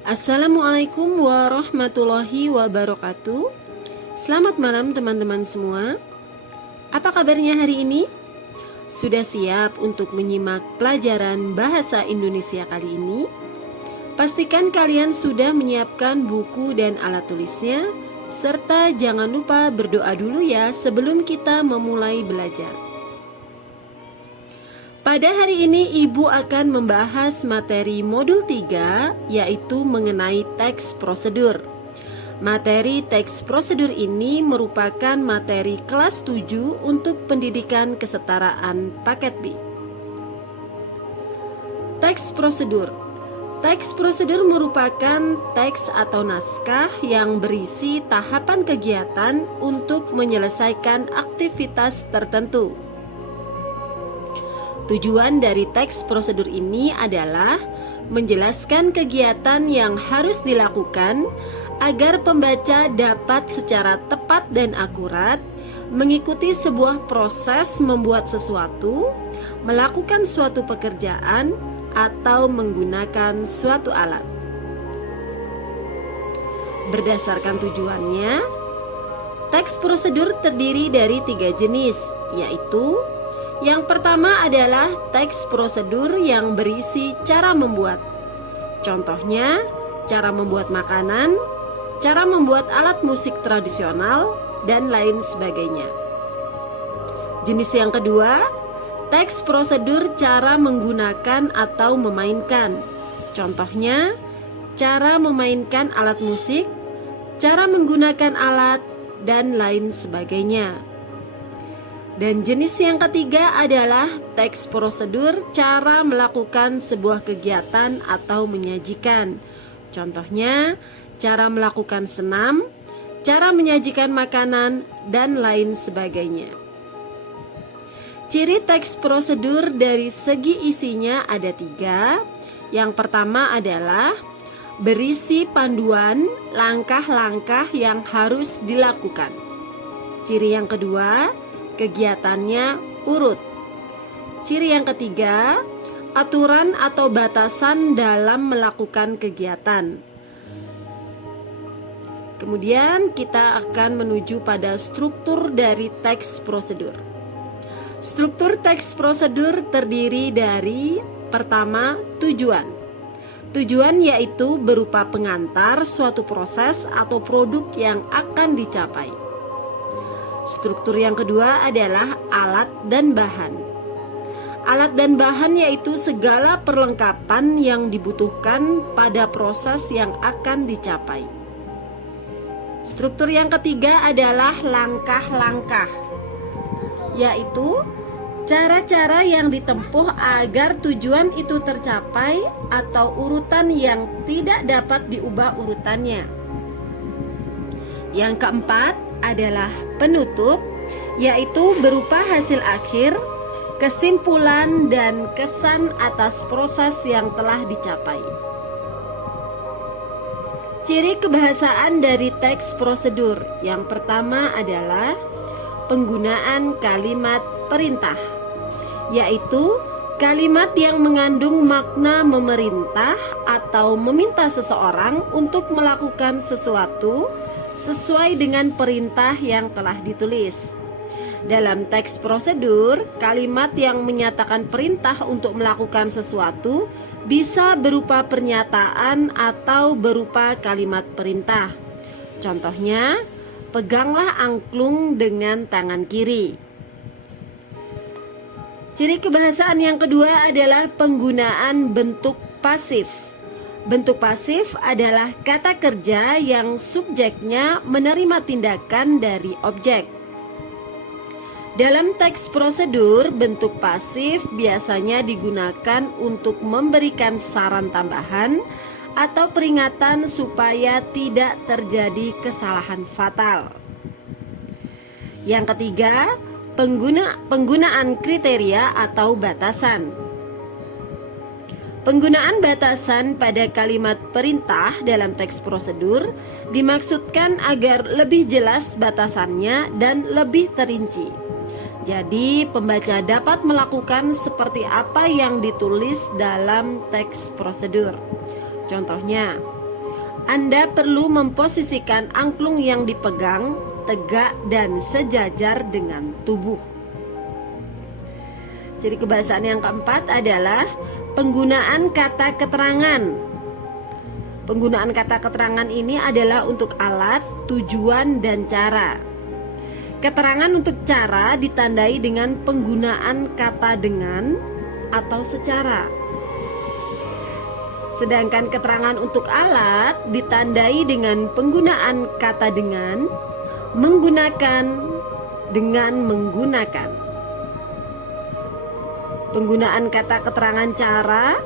Assalamualaikum warahmatullahi wabarakatuh. Selamat malam teman-teman semua. Apa kabarnya hari ini? Sudah siap untuk menyimak pelajaran bahasa Indonesia kali ini? Pastikan kalian sudah menyiapkan buku dan alat tulisnya, serta jangan lupa berdoa dulu ya sebelum kita memulai belajar. Pada hari ini Ibu akan membahas materi modul 3, yaitu mengenai teks prosedur. Materi teks prosedur ini merupakan materi kelas 7 untuk pendidikan kesetaraan paket B. Teks prosedur. Teks prosedur merupakan teks atau naskah yang berisi tahapan kegiatan untuk menyelesaikan aktivitas tertentu. Tujuan dari teks prosedur ini adalah menjelaskan kegiatan yang harus dilakukan agar pembaca dapat secara tepat dan akurat mengikuti sebuah proses membuat sesuatu, melakukan suatu pekerjaan, atau menggunakan suatu alat. Berdasarkan tujuannya, teks prosedur terdiri dari 3 jenis, yaitu yang pertama adalah teks prosedur yang berisi cara membuat. Contohnya, cara membuat makanan, cara membuat alat musik tradisional, dan lain sebagainya. Jenis yang kedua, teks prosedur cara menggunakan atau memainkan. Contohnya, cara memainkan alat musik, cara menggunakan alat, dan lain sebagainya. Dan jenis yang ketiga adalah teks prosedur cara melakukan sebuah kegiatan atau menyajikan. Contohnya, cara melakukan senam, cara menyajikan makanan, dan lain sebagainya. Ciri teks prosedur dari segi isinya ada 3. Yang pertama adalah berisi panduan langkah-langkah yang harus dilakukan. Ciri yang kedua, kegiatannya urut. Ciri yang ketiga, aturan atau batasan dalam melakukan kegiatan. Kemudian kita akan menuju pada struktur dari teks prosedur. Struktur teks prosedur terdiri dari pertama, tujuan. Tujuan yaitu berupa pengantar suatu proses atau produk yang akan dicapai. Struktur yang kedua adalah alat dan bahan. Alat dan bahan yaitu segala perlengkapan yang dibutuhkan pada proses yang akan dicapai. Struktur yang ketiga adalah langkah-langkah, yaitu cara-cara yang ditempuh agar tujuan itu tercapai atau urutan yang tidak dapat diubah urutannya. Yang keempat adalah penutup, yaitu berupa hasil akhir, kesimpulan, dan kesan atas proses yang telah dicapai. Ciri kebahasaan dari teks prosedur. Yang pertama adalah penggunaan kalimat perintah, yaitu kalimat yang mengandung makna memerintah atau meminta seseorang untuk melakukan sesuatu sesuai dengan perintah yang telah ditulis. Dalam teks prosedur, kalimat yang menyatakan perintah untuk melakukan sesuatu bisa berupa pernyataan atau berupa kalimat perintah. Contohnya, peganglah angklung dengan tangan kiri. Ciri kebahasaan yang kedua adalah penggunaan bentuk pasif. Bentuk pasif adalah kata kerja yang subjeknya menerima tindakan dari objek. Dalam teks prosedur, bentuk pasif biasanya digunakan untuk memberikan saran tambahan atau peringatan supaya tidak terjadi kesalahan fatal. Yang ketiga, penggunaan kriteria atau batasan. Penggunaan batasan pada kalimat perintah dalam teks prosedur dimaksudkan agar lebih jelas batasannya dan lebih terinci. Jadi, pembaca dapat melakukan seperti apa yang ditulis dalam teks prosedur. Contohnya, Anda perlu memposisikan angklung yang dipegang tegak dan sejajar dengan tubuh. Ciri kebahasaan yang keempat adalah penggunaan kata keterangan. Penggunaan kata keterangan ini adalah untuk alat, tujuan, dan cara. Keterangan untuk cara ditandai dengan penggunaan kata dengan atau secara. Sedangkan keterangan untuk alat ditandai dengan penggunaan kata dengan, menggunakan, dengan menggunakan. Penggunaan kata keterangan cara,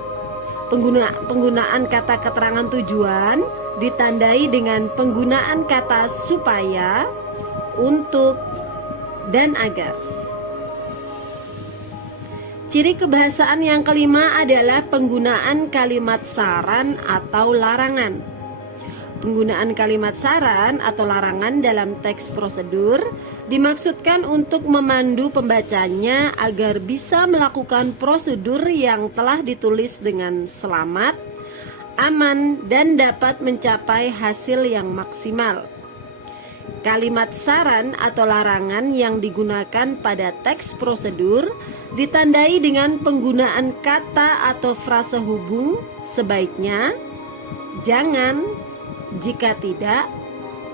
penggunaan kata keterangan tujuan ditandai dengan penggunaan kata supaya, untuk, dan agar. Ciri kebahasaan yang kelima adalah penggunaan kalimat saran atau larangan. Penggunaan kalimat saran atau larangan dalam teks prosedur dimaksudkan untuk memandu pembacanya agar bisa melakukan prosedur yang telah ditulis dengan selamat, aman, dan dapat mencapai hasil yang maksimal. Kalimat saran atau larangan yang digunakan pada teks prosedur ditandai dengan penggunaan kata atau frase hubung sebaiknya, jangan, jika tidak,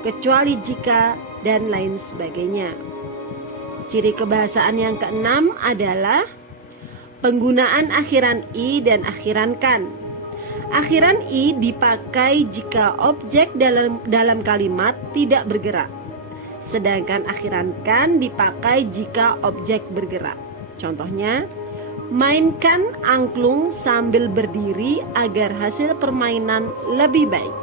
kecuali jika, dan lain sebagainya. Ciri kebahasaan yang keenam adalah penggunaan akhiran i dan akhiran kan. Akhiran i dipakai jika objek dalam kalimat tidak bergerak, sedangkan akhiran kan dipakai jika objek bergerak. Contohnya, mainkan angklung sambil berdiri agar hasil permainan lebih baik.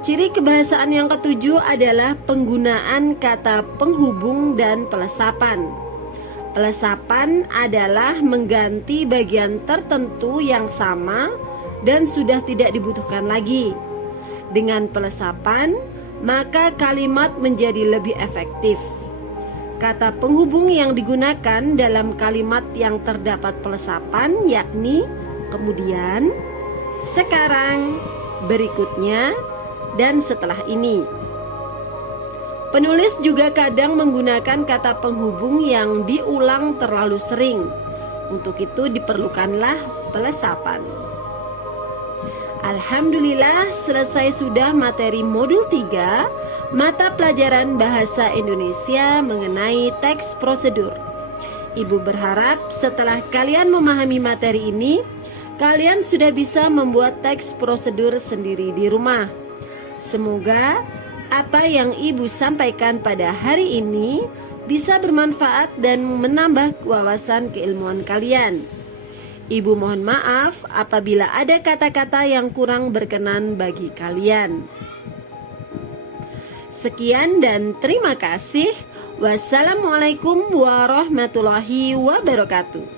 Ciri kebahasaan yang ketujuh adalah penggunaan kata penghubung dan pelesapan. Pelesapan adalah mengganti bagian tertentu yang sama dan sudah tidak dibutuhkan lagi. Dengan pelesapan, maka kalimat menjadi lebih efektif. Kata penghubung yang digunakan dalam kalimat yang terdapat pelesapan yakni kemudian, sekarang, berikutnya, dan setelah ini. Penulis juga kadang menggunakan kata penghubung yang diulang terlalu sering. Untuk itu diperlukanlah pelesapan. Alhamdulillah, selesai sudah materi modul 3 mata pelajaran bahasa Indonesia mengenai teks prosedur. Ibu berharap setelah kalian memahami materi ini, kalian sudah bisa membuat teks prosedur sendiri di rumah. Semoga apa yang ibu sampaikan pada hari ini bisa bermanfaat dan menambah wawasan keilmuan kalian. Ibu mohon maaf apabila ada kata-kata yang kurang berkenan bagi kalian. Sekian dan terima kasih. Wassalamualaikum warahmatullahi wabarakatuh.